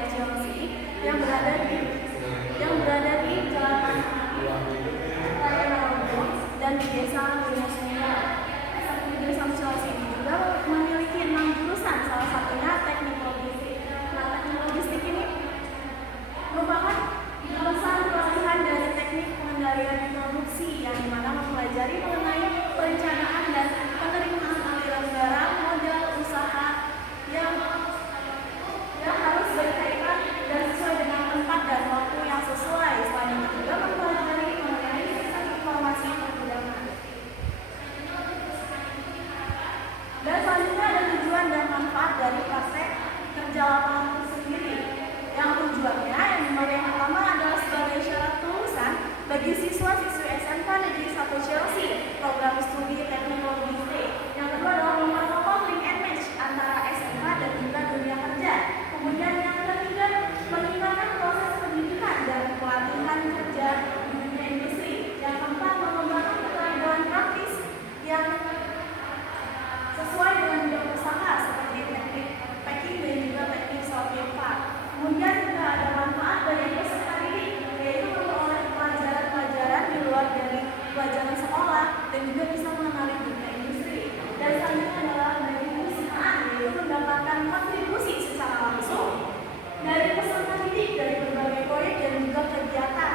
wilayah Cilengsi yang berada di Jalan Raya Narogong dan di Desa Gunung Sumber. S1 Sulawesi ini juga memiliki 6 jurusan, salah satunya teknik logistik. Nah, teknik logistik ini merupakan jurusan pelatihan dari teknik pengendalian produksi yang dimana mempelajari mengenai perencanaan dan penerimaan aliran barang modal usaha yang harus berkaitan dan sesuai dengan tempat dan waktu yang sesuai. Selain itu juga mempelajari mengenai sistem informasi pergudangan. Dan selanjutnya ada tujuan dan manfaat dari praktek kerja lapangan itu sendiri. Yang tujuannya yang pertama adalah sebagai syarat kelulusan bagi siswa-siswi SMK Negeri 1 Chelsea program studi teknik logistik. Yang kedua adalah memperkokoh link and match antara SMK dan juga dunia kerja. Kemudian yang ketiga, meningkatkan proses pendidikan dan pelatihan kerja di dunia industri. Yang keempat, mengembangkan keterampilan praktis yang sesuai dengan bidang usaha seperti teknik packing dan juga teknik sorting part. Kemudian juga ada manfaat bagi peserta didik, yaitu memperoleh pelajaran-pelajaran di luar dari pelajaran sekolah dan juga bisa mengenali dunia industri. Dan selanjutnya adalah bagi perusahaan, yaitu mendapatkan kontribusi secara langsung dari peserta didik dari berbagai proyek dan juga kegiatan.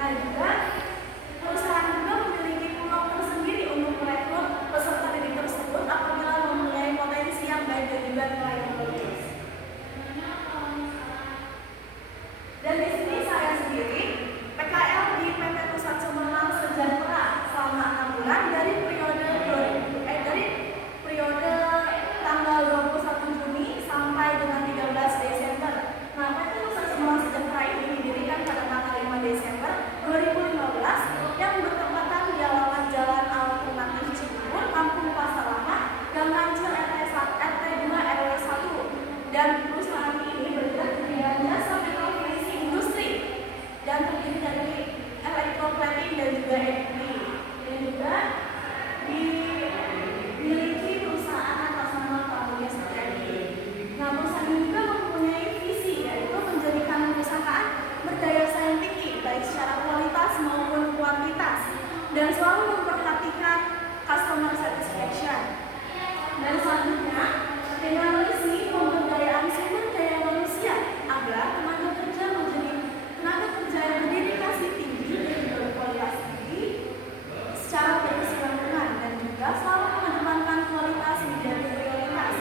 Nah juga perusahaan juga memiliki peluang tersendiri untuk merekrut peserta didik tersebut apabila mempunyai potensi yang baik dan juga nilai yang bagus. Dan di sini saya sendiri PKL di PT Pusat Sumber Sejahtera selama 6 bulan dari periode tanggal 21 Juni sampai dengan 13 Desember. Nah, PT Pusat Sumber Sejahtera ini didirikan pada tanggal 5 Desember 2015 yang bertempatan di alamat Jalan Alternatif Cibubur, Kampung Pasar Lama, Gang Kancil RT 2 RW 1. Dan perusahaan ini bergerak di bidang jasa teknologi industri dan terdiri dari elektroplating dan juga EDP. Dan juga dimiliki perusahaan atas nama Pramudia Setiadi. Nah, perusahaan ini juga mempunyai visi, yaitu menjadikan perusahaan berdaya saing tinggi baik secara kualitas maupun kuantitas dan selalu memperhatikan customer satisfaction. Dan selanjutnya dengan misi pemberdayaan sumber daya manusia agar tenaga kerja menjadi tenaga kerja yang berdedikasi tinggi dan berkualitas tinggi secara berkesinambungan dan juga selalu mengedepankan kualitas menjadi prioritas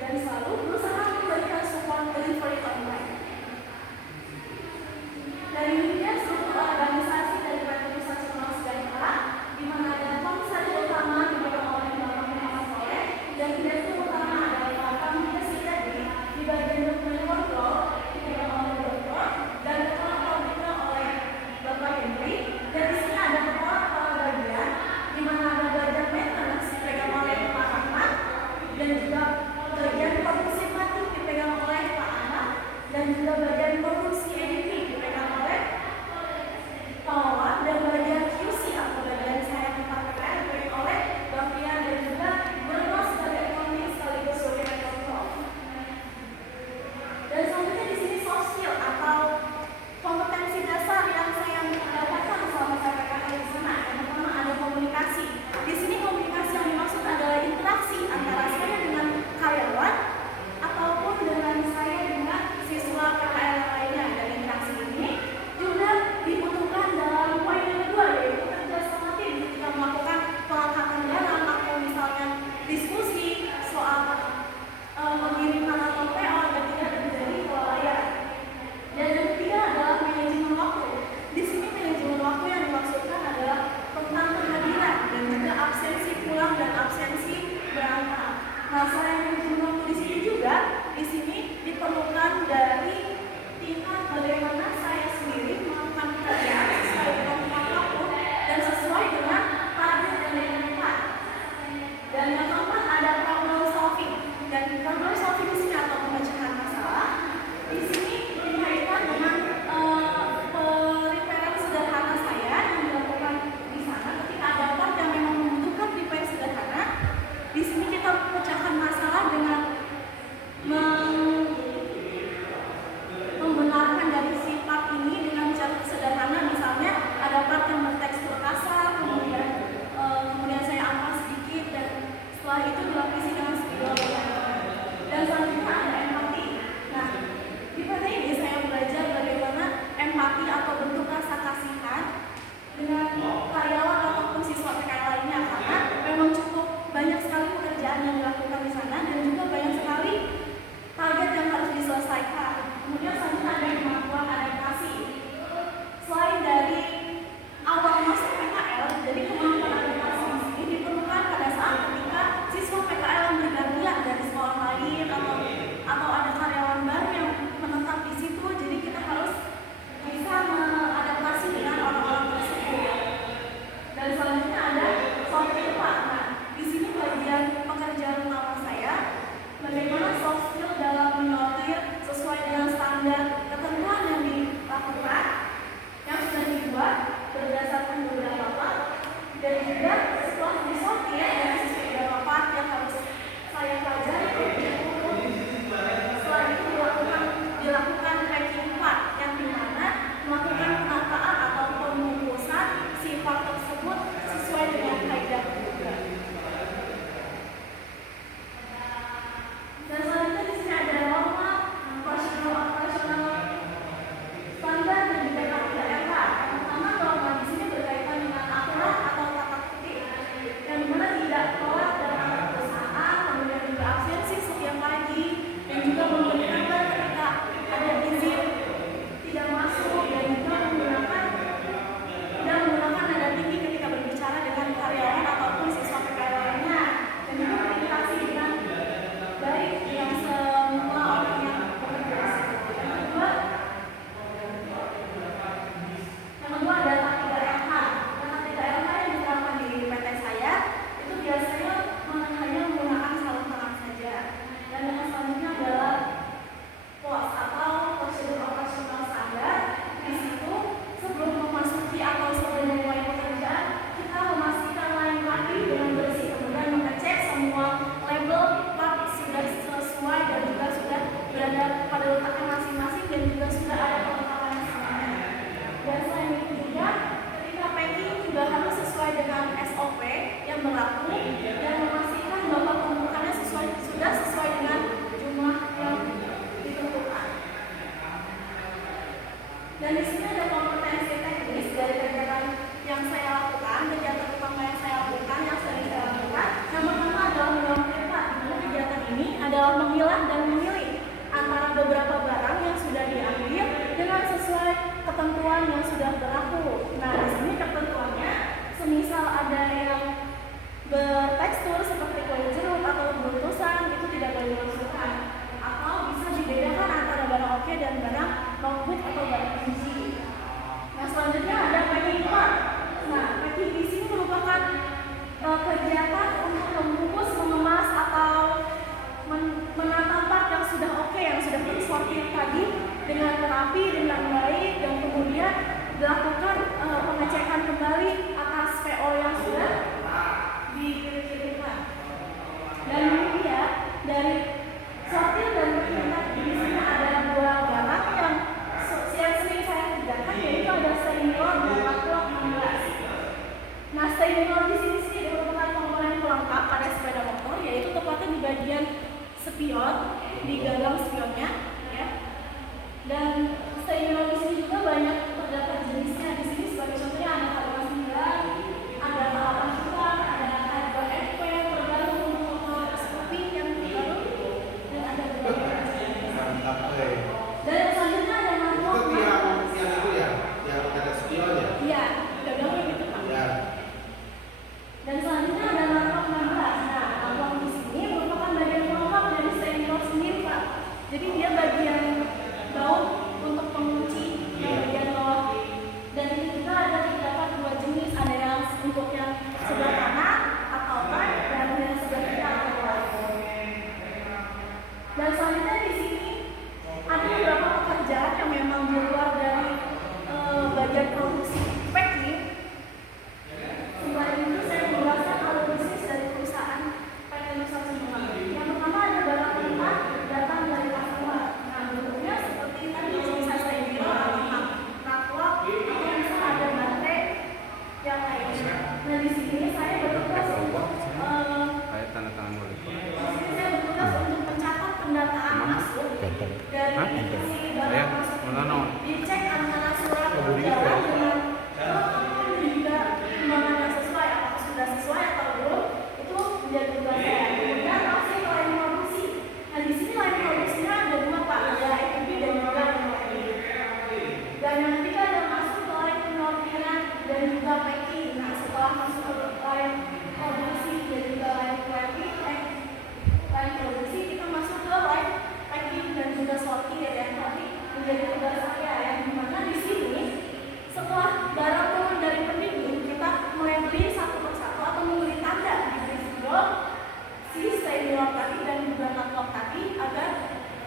dan selalu berusaha memberikan support delivery online. Dan ini dia struktur organisasi dari PT Pusat Sumber Sejahtera, di mana ada komisaris utama dipegang oleh Bapak Muhammad Soleh dan direktur utama adalah Bapak Pramudia Setiadi, di bagian dokumen kontrol dipegang oleh Dr. dan kepala pabriknya oleh Bapak Henry. Dan di sini ada kepala bagian, di mana ada bagian maintenance dipegang oleh Pak Ahmad dan juga bagian produksi plastik dipegang oleh Pak Ahmad dan juga bagian produksi EDP dipegang oleh Pak Wawan dan bagian QC atau bagian saya tempat PKL dipegang oleh Bang Pian dan juga Bruno sebagai ekonomi sekaligus sebagai kontrol. Dan selanjutnya di sini soft skill atau kompetensi dasar yang saya dapatkan selama saya PKL di sana. Yang pertama ada komunikasi. Di sini komunikasi yang dimaksud adalah interaksi antara saya dengan karyawan ataupun dengan saya dengan siswa PKL yang lainnya. empati atau bentuk rasa kasihan dengan karyawan ataupun siswa PKL lainnya, karena memang cukup banyak sekali pekerjaan yang dilakukan di sana dan juga banyak sekali target yang harus diselesaikan. Kemudian selanjutnya ada kemampuan adaptasi. Selain dari awal masuk PKL, jadi kemampuan adaptasi ini diperlukan pada saat ketika siswa PKL yang bergantian dari sekolah lain atau ada karyawan baru yang menetap di situ. Jadi kita harus bisa mengadaptasi dengan orang-orang tersebut. Dan selanjutnya ada soft skill. Nah, di sini bagian pekerjaan utama saya bagaimana soft skill dalam menyortir sesuai dengan standar ketentuan yang dilakukan yang sudah dibuat berdasarkan beberapa part, dan juga setelah disortir dari sisi beberapa part yang harus saya pelajari. Setelah itu dilakukan packing part yang dimana melakukan penataan atau pembungkusan si part tersebut sesuai dengan kaidah juga. Dan selanjutnya di sini ada norma operasional standar dan juga KPIK. Yang pertama, norma di sini berkaitan dengan aturan atau tata tertib yang dimana tidak tolak dalam atas perusahaan, kemudian juga absensi setiap pagi, dan juga memberi kabar ketika ada izin tidak masuk, dan juga menggunakan nada tinggi ketika berbicara dengan karyawan ataupun siswa PKL lainnya, dan juga berinteraksi dengan baik yang semua orang yang bekerja di situ. Yang kedua ada Data 3RH. Data 3RH yang diterapkan di PT saya itu biasanya hanya menggunakan sarung tangan saja. Dan yang selanjutnya adalah POS atau prosedur operasional standar. Di situ sebelum memasuki atau sebelum memulai pekerjaan, kita memastikan lain rapi dengan bersih, kemudian mengecek semua label part sudah sesuai dan juga sudah berada pada letaknya masing-masing dan juga sudah ada kelengkapan semuanya. Dan selain itu juga ketika packing juga harus sesuai dengan SOP yang berlaku dan memastikan bahwa pembukaannya sudah sesuai dengan jumlah yang ditentukan. Dan di sini ada kompetensi teknis dari kegiatan yang saya lakukan, kegiatan utama yang saya lakukan, yang sering saya lakukan. Yang pertama adalah memilah tempat, di mana kegiatan ini adalah memilah dan memilih antara beberapa barang yang sudah diambil dengan sesuai ketentuan yang sudah berlaku. Nah, di sini ketentuannya, semisal ada yang bertekstur seperti kulit jeruk atau beruntusan, itu tidak boleh dimasukkan. Atau bisa dibedakan antara barang oke dan barang notebook atau barang kunci. Nah, selanjutnya ada packing part. Nah, packing di sini merupakan kegiatan untuk membungkus, mengemas atau menata part yang sudah oke, yang sudah tersortir tadi dengan rapi, dengan baik, dan kemudian dilakukan pengecekan kembali atas PO yang sudah dikirimkan. Dan ini dia dari sortir dan pengiriman di sini ada dua barang yang sering saya kerjakan, yaitu ada senior dan backlog 16. Nah, senior di sini merupakan komponen pelengkap pada sepeda motor, yaitu tepatnya di bagian spion, di gagang spionnya, ya. Dan senior di sini juga banyak terdapat jenisnya. Di sini sebagai contohnya ada K29, ada K8 juga, ada K2FP, tergantung motor Scoopy yang baru, dan ada beberapa jenis. Dan selanjutnya ada manual. Itu yang itu ya, yang ada spion ya? Iya, gagangnya gitu Pak. Ya. Dan selanjutnya ada manual 16. Nah, manual di sini merupakan bagian pelengkap dari senior sendiri Pak. Jadi dia bagian daun untuk pengunci yang bagian bawah. Dan ini juga ada terdapat dua jenis, ada yang untuk yang sebelah kanan atau right dan yang sebelah kiri atau left. Dan selanjutnya di sini ada beberapa pekerjaan yang memang di luar dari bagian produksi packing. Selain itu saya menjelaskan alur bisnis dari perusahaan PT Nusa Cemara. Yang pertama ada barang mentah datang dari customer. Nah, bentuknya seperti tadi bisa sendiro atau naklok atau bisa ada baterai yang lainnya. Nah, di sini saya bertugas untuk mencatat pendataan masuk dari si barang masuk. Dicek antara menjadi tugas saya, yang dimana di sini setelah barang turun dari pendingin, kita mulai beli satu persatu atau membeli tanda di bridging si stainless tadi dan juga naklok tadi agar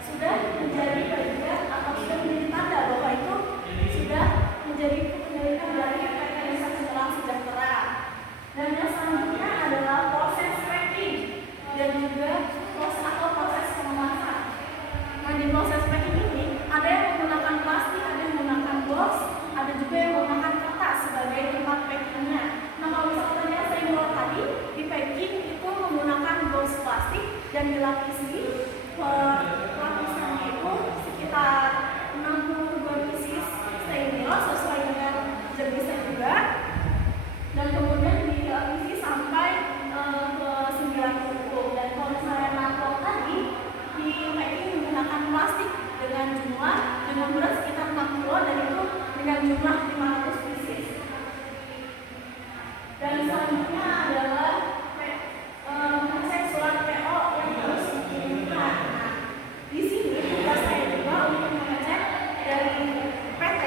sudah menjadi bagian atau sudah menjadi tanda bahwa itu sudah menjadi kepemilikan dari PT Desa Cemerlang Sejahtera. Dan yang selanjutnya adalah proses packing dan juga proses pengemasan. Nah, di proses packing ini ada yang menggunakan plastik, ada yang menggunakan box, ada juga yang menggunakan kertas sebagai tempat packingnya. Nah, kalau misalnya saya tadi di packing itu menggunakan box plastik dan dilapisi lapisannya itu sekitar 62 pieces stainless sesuai dengan jenisnya juga, dan kemudian dilapisi sampai ke 90. Dan kalau misalnya naklok tadi di packing menggunakan plastik dengan berat sekitar 6 kilo dan itu dengan jumlah 500 pieces. Dan selanjutnya adalah mengecek surat PO yang harus dikirimkan. Nah, di sini tugas saya juga untuk mengecek dari PT,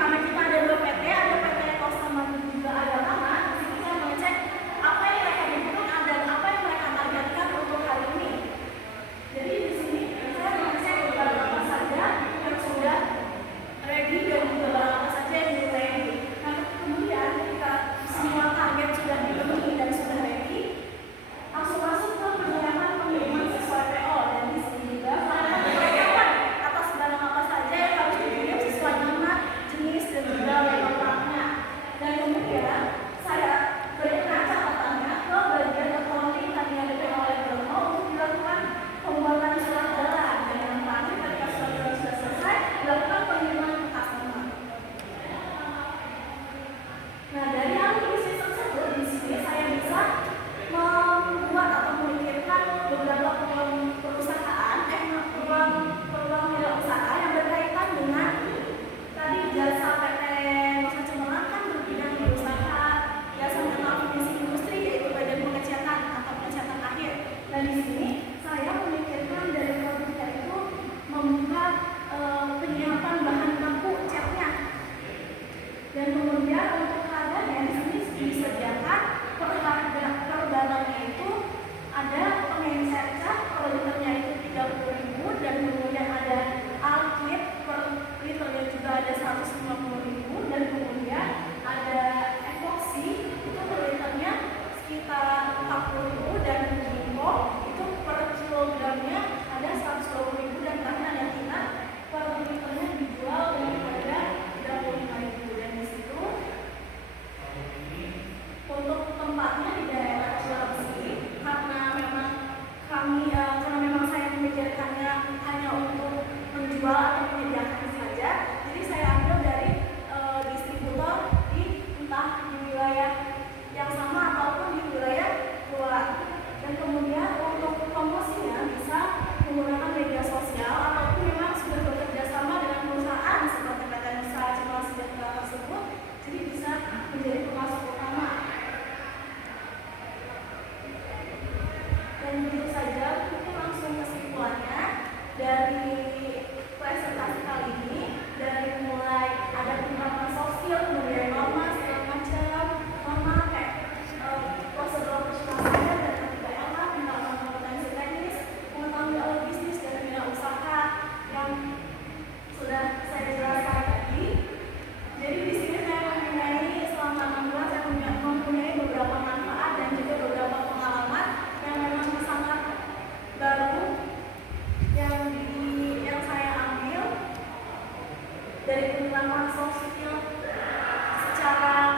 karena kita ada 2 PT, ada PT Kos sama juga ada Rama. Di sini saya mengecek apa yang mereka butuhkan dan apa yang mereka targetkan untuk hari ini. Jadi di sini saya mengecek barang apa saja yang sudah ready dan juga barang apa saja yang belum ready. Nah, kemudian ketika semua target sudah dipenuhi dan sudah ready, langsung masuk ke penyiapan pengiriman sesuai PO. Dan di sini juga perlengkapan atas barang apa saja yang harus dikirim sesuai nama, jenis dan juga label barangnya. Dan kemudian saya berikan catatannya ke bagian accounting tadi yang dipegang oleh Bromo untuk dilakukan pembuatan surat edaran. Dan yang terakhir ketika surat edaran sudah selesai, dilakukan pengiriman ke customer. Nah, dari analisis tersebut di sini saya bisa membuat atau memikirkan beberapa perusahaan, peluang wirausaha yang berkaitan dengan tadi jasa PT Nusa Cemerlang kan berbidang di usaha jasa transformasi industri, yaitu bagian pengecatan atau pengecatan akhir. Dan di sini saya memikirkan dari produknya itu membuka penyiapan bahan baku catnya. Dan kemudian untuk harganya di sini disediakan per barangnya itu ada pengencer cat per liternya itu 30.000, dan kemudian ada alkit per liternya juga ada 150.000, dan kemudian ada epoxy itu per liternya sekitar 40.000, dan bimbo itu per kilogramnya ada 120.000, dan terakhir ada kita per liternya dijual dengan harga 35.000. Dan di situ untuk tempatnya di daerah Sulawesi, karena memang saya memikirkannya hanya untuk menjual atau menyediakan saja, jadi saya ambil dari distributor entah di wilayah yang sama ataupun di wilayah luar. Dan kemudian untuk promosinya bisa menggunakan media sosial ataupun memang sudah bekerja sama dengan perusahaan seperti PT Nusa Cemerlang Sejahtera tersebut, jadi bisa menjadi pemasok utama. Dan begitu saja, mungkin langsung kesimpulannya dari presentasi kali ini, dari mulai ada penerapan soft skill, kemudian norma segala macam, memakai prosedur operasional saya dan juga LH, pengalaman kompetensi teknis, pengetahuan alur bisnis dan bidang usaha yang sudah saya jelaskan tadi. Jadi di sini saya mempunyai selama 6 bulan saya mempunyai beberapa manfaat dan juga beberapa pengalaman yang memang sangat baru yang saya ambil dari penerapan soft skill secara